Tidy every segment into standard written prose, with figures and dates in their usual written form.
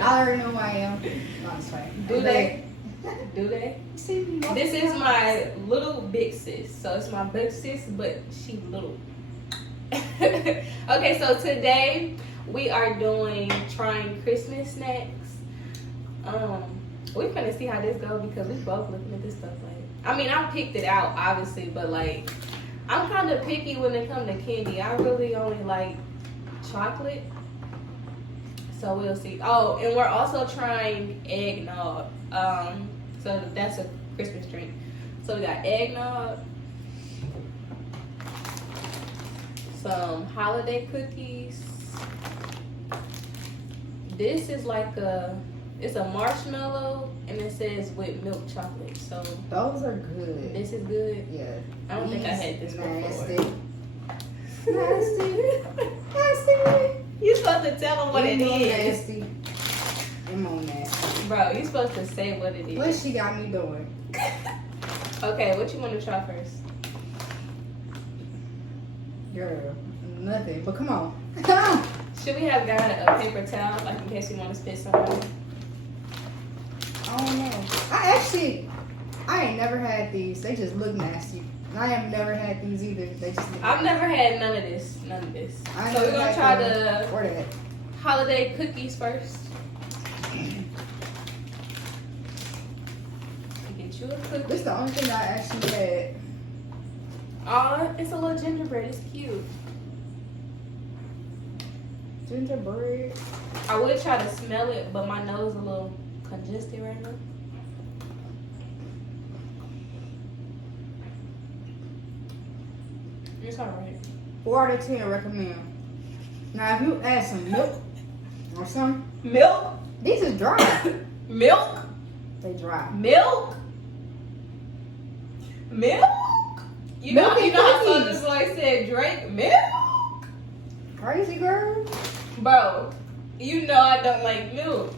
I already know who I am. No, I'm sorry. Do they? Do they? See, This is my little big sis. So it's my big sis, but she little. Okay, so today we are trying Christmas snacks. We're gonna see how this goes because we both looking at this stuff like. I mean, I picked it out obviously, but like, I'm kind of picky when it comes to candy. I really only like chocolate. So we'll see. Oh, and we're also trying eggnog. So that's a Christmas drink. So we got eggnog, some holiday cookies. This is like it's a marshmallow and it says with milk chocolate. So those are good. This is good. Yeah. I don't think I had this before. Nasty. You supposed to tell them what it is. Nasty. I'm on that. Bro, you supposed to say what it is. What she got me doing? Okay, what you want to try first? Girl, nothing. But come on. Come on. Should we have got a paper towel, like in case you want to spit something? I don't know. I ain't never had these. They just look nasty. I have never had these either. They just look I've never had none of this. So we're gonna try the holiday cookies first. Get you a cookie. This is the only thing I actually had. Aw, it's a little gingerbread. It's cute. Gingerbread. I would try to smell it, but my nose is a little congested right now. It's alright. 4 out of 10 recommend. Now, if you add some milk or something, Milk? these is dry. Milk? They dry. Milk? Milk? You know how Soulja Boy said Drake? Milk? Crazy girl. Bro, you know I don't like milk.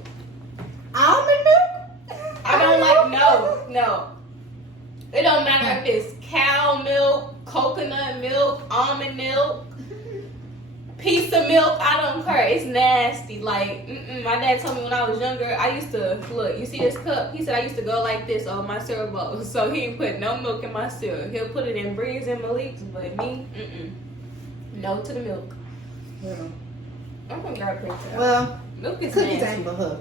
Almond milk? I don't like, no. It don't matter if it's cow milk, coconut milk, almond milk, piece of milk. I don't care. It's nasty. Like, my dad told me when I was younger, I used to, look, you see this cup? He said I used to go like this on my cereal bowl. So he didn't put no milk in my cereal. He'll put it in Breeze and Malik's, but me, no to the milk. Yeah. I'm gonna grab a picture. Well, milk is cookies nasty. ain't for her.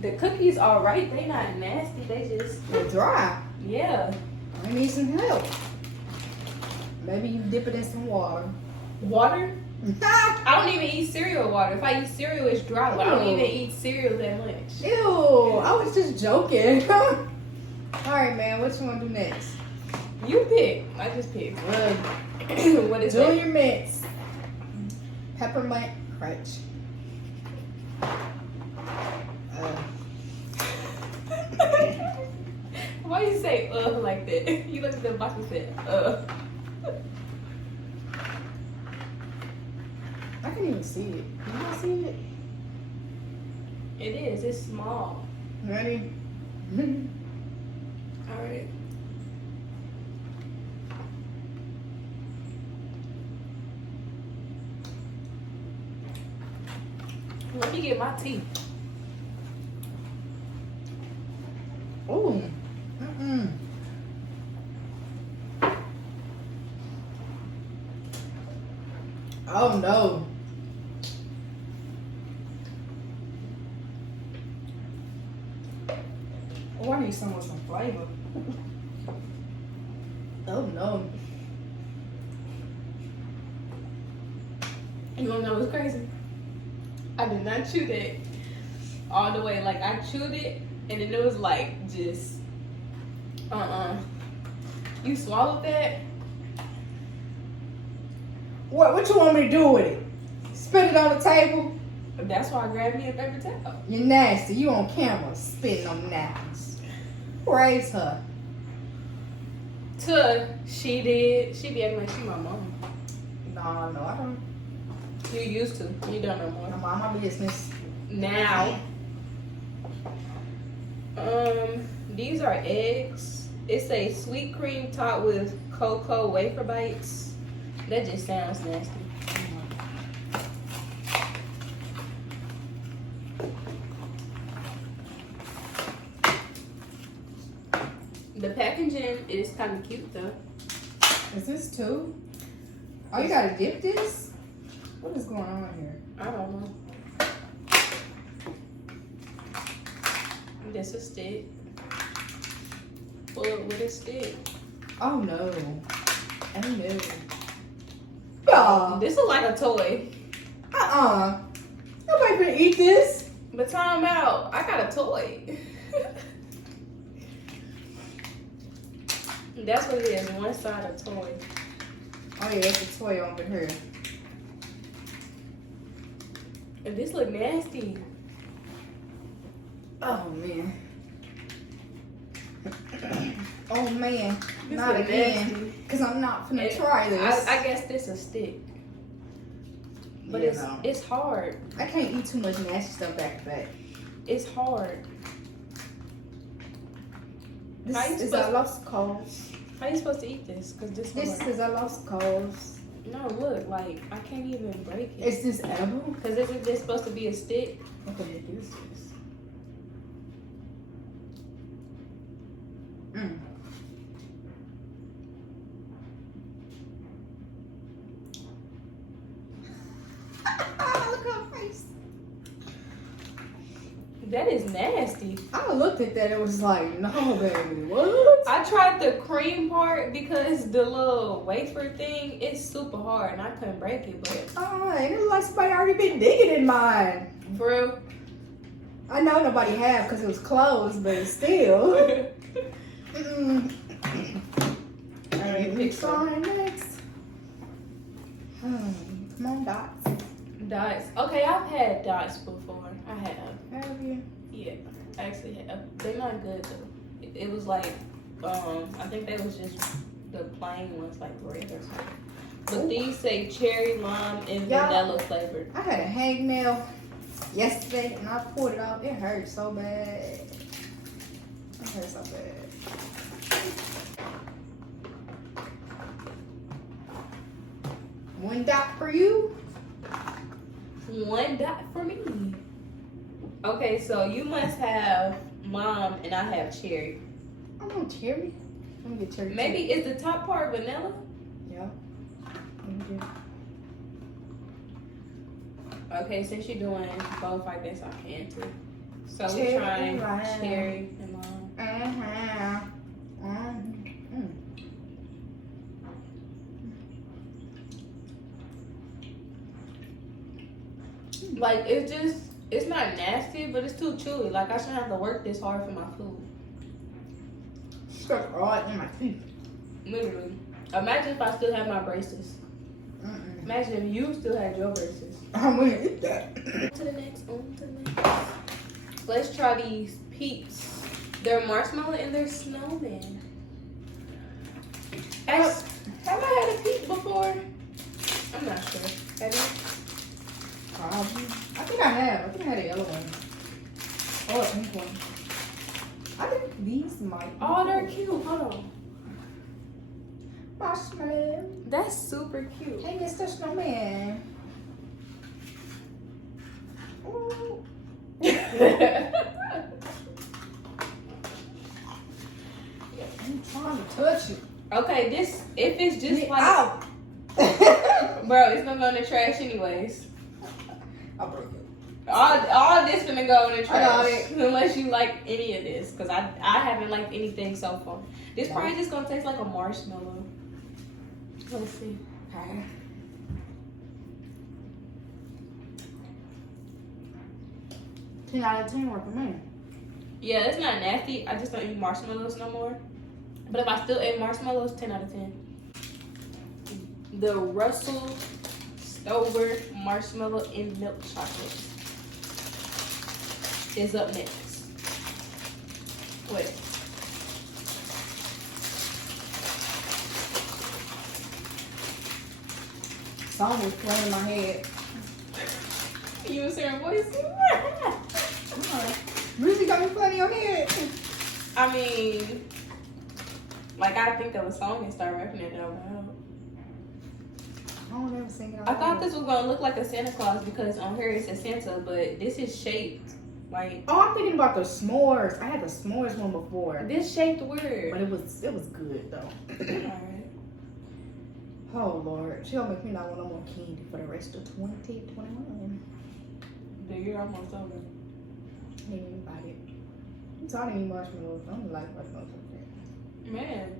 The cookies are right. They not nasty. They just They're dry. yeah. I need some help. Maybe you dip it in some water. Water? I don't even eat cereal with water. If I eat cereal, it's dry. But I don't even eat cereal that much. Ew, I was just joking. All right, man, what you want to do next? You pick. I just pick. What is Junior it? Mints. Peppermint Crunch. Why you say like that? You look at the box and said I can't even see it. Can you see it? It is. It's small. Ready? All right. Let me get my tea. Ooh. Oh no. Oh, I need some with some flavor. Oh no. You wanna know what's crazy? I did not chew that all the way. Like, I chewed it and then it was like just You swallowed that? What you want me to do with it? Spit it on the table? That's why I grabbed me a paper towel. You're nasty. You on camera spitting on napkins. Praise her. She did. She be acting like she my mom. No, I don't. You used to. You don't no more. I'm on my business. Now. These are eggs. It's a sweet cream topped with cocoa wafer bites. That just sounds nasty. packaging is kind of cute though. Is this two? Oh, you gotta dip this? What is going on here? I don't know. This a stick. Pull it with a stick. Oh no. Oh no. Oh. This is like a toy. Nobody gonna eat this. But time out. I got a toy. That's what it is. One side a toy. Oh yeah, that's a toy over here. And this look nasty. Oh man. Oh man. This Not look again. nasty. Cause I'm not gonna try this. I guess this a stick. But Yeah, it's hard. I can't eat too much nasty stuff back to back. It's hard. How you This is supposed- a lost cause. How you supposed to eat this? Cause this Is a lost cause. no, look, like I can't even break it. Is this edible? Cause isn't this supposed to be a stick? Okay, this is. Mm. Look at her face. That is nasty. I looked at that. It was like, no, baby, what? I tried the cream part because the little wafer thing is super hard and I couldn't break it. But Oh, it looked like somebody already been digging in mine. for real, I know nobody have because it was closed, but still. Mm. Alright, pick on next. Come on, Dots. dots. Okay, I've had dots before. I have. Have you? Yeah, I actually have. They're not good though. It was like, I think they was just the plain ones, like red or something. But these say cherry, lime, and vanilla flavored. I had a hangnail yesterday and I pulled it out. It hurt so bad. It hurt so bad. One dot for you. One dot for me. Okay, so you must have mom and I have cherry. I want cherry. Let me get cherry. Maybe is the top part vanilla? Yeah. Let me get. Okay, since you're doing both, I guess I can too. So Cherry we're trying and lime. cherry and lime. Like it's not nasty, but it's too chewy. Like I shouldn't have to work this hard for my food. Stuck right in my teeth. Literally. Imagine if I still had my braces. Imagine if you still had your braces. I'm gonna eat that. On to the next. Let's try these Peeps. They're marshmallow and they're snowman. Have I had a Peep before? I'm not sure. Have you? Probably. I think I have. I think I had a yellow one. Or a pink one. I think these might. Oh, they're cute. Hold on. Marshmallow. That's super cute. Hey, Mr. Snowman. Ooh. I'm trying to touch it. Okay, this if it's just Get like out. bro, it's gonna go in the trash anyways. I'll break it. All this gonna go in the I got trash it. unless you like any of this, cause I haven't liked anything so far. This probably just gonna taste like a marshmallow. Let's see. Okay. 10 out of 10 recommend. Yeah, it's not nasty. I just don't eat marshmallows no more. But if I still ate marshmallows, 10 out of 10. The Russell Stover marshmallow and milk chocolate is up next. Wait. Song was playing in my head. You was hearing voices? Really got me playing in your head. I mean, like I think of a song and start rapping it out loud. I don't ever sing it out I thought loud. this was gonna look like a Santa Claus because on here it says Santa, but this is shaped Like, Oh, I'm thinking about the s'mores. I had the s'mores one before. this shaped weird. But it was good though. Alright. Oh Lord. She'll make me not want no more candy for the rest of 2021. The year almost over. I ain't even bought it. I'm tired of eating marshmallows. I don't like marshmallows like that. Man.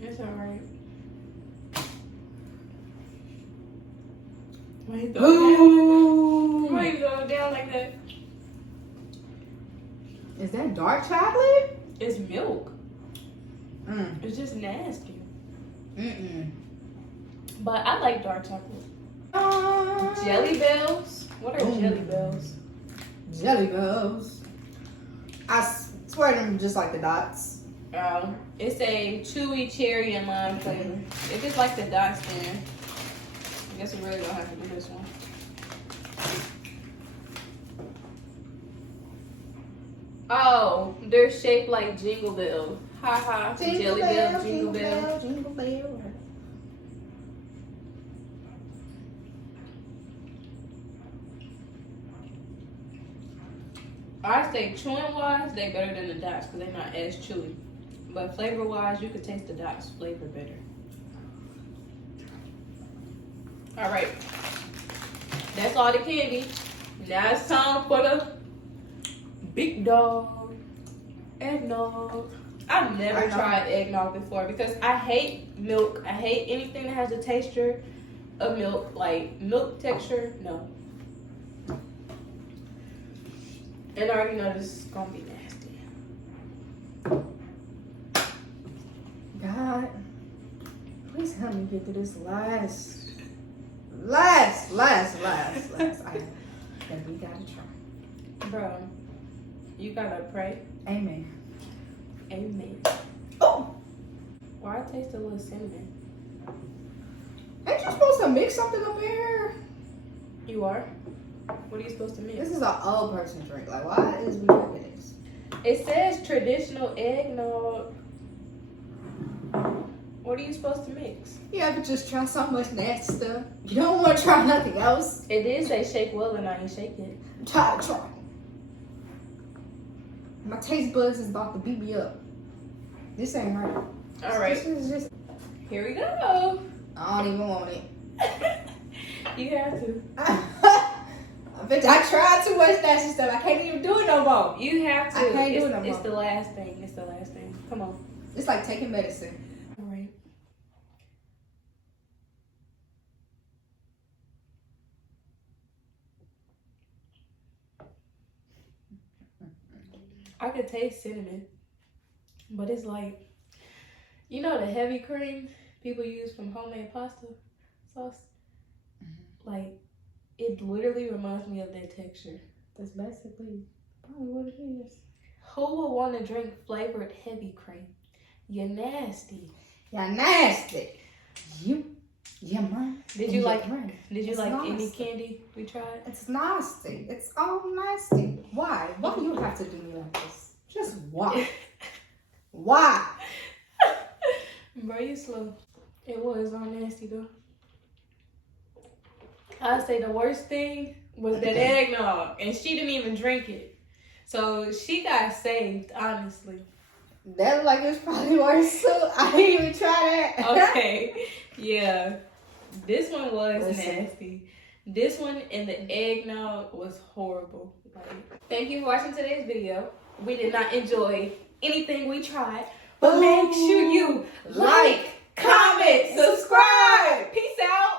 It's alright. Why you throw it down? Why you throw it down like that? Is that dark chocolate? It's milk. Mm. It's just nasty. Mm-mm. But I like dark chocolate. Uh, Jelly Bells? What are Ooh. Jelly Bells? Jelly Bells. I swear them just like the dots. It's a chewy cherry and lime flavor. If it's like the dots, then I guess we really don't have to do this one. Oh, they're shaped like Jingle Bells. Ha ha. Jelly Bells, Jingle Bells. Jingle Bell. I say chewing wise, they better than the dots because they're not as chewy. But flavor wise, you could taste the dots flavor better. All right, that's all the candy. Now it's time for the big dog eggnog. I've never tried eggnog before because I hate milk. I hate anything that has the texture of milk, like milk texture. No. And I already know this is gonna be nasty. God, please help me get to this last item that we gotta try. Bro, you gotta pray. Amen. Amen. Oh, Why I taste a little cinnamon? ain't you supposed to mix something up in here? You are? What are you supposed to mix? This is an old person drink. Like, why is we drinking this? It says traditional eggnog. What are you supposed to mix? You ever just try so much nasty stuff? You don't want to try nothing else? It did say shake well and I ain't shake it. Try. My taste buds is about to beat me up. This ain't right. All right, This is just. here we go. I don't even want it. You have to. Bitch, I tried too much nasty stuff. I can't even do it no more. You have to. I can't do it's, it no more. It's the last thing. It's the last thing. Come on. It's like taking medicine. All right. I could taste cinnamon, but it's like, you know, the heavy cream people use from homemade pasta sauce. Like, it literally reminds me of that texture. That's basically probably what it is. Who would want to drink flavored heavy cream? You're nasty. You're nasty. Yeah, man. Did you like It's any nasty. candy we tried? It's nasty. It's all nasty. Why? Why do you have to do me like this? Just why? Why? Bro, you slow. It was all nasty though. I'd say the worst thing was that eggnog, and she didn't even drink it. So she got saved, honestly. That looked like it was probably worse too. I didn't even try that. Okay, yeah. This one was Listen. nasty. This one and the eggnog was horrible. Like, thank you for watching today's video. We did not enjoy anything we tried, but make sure you like, comment, subscribe. Peace out.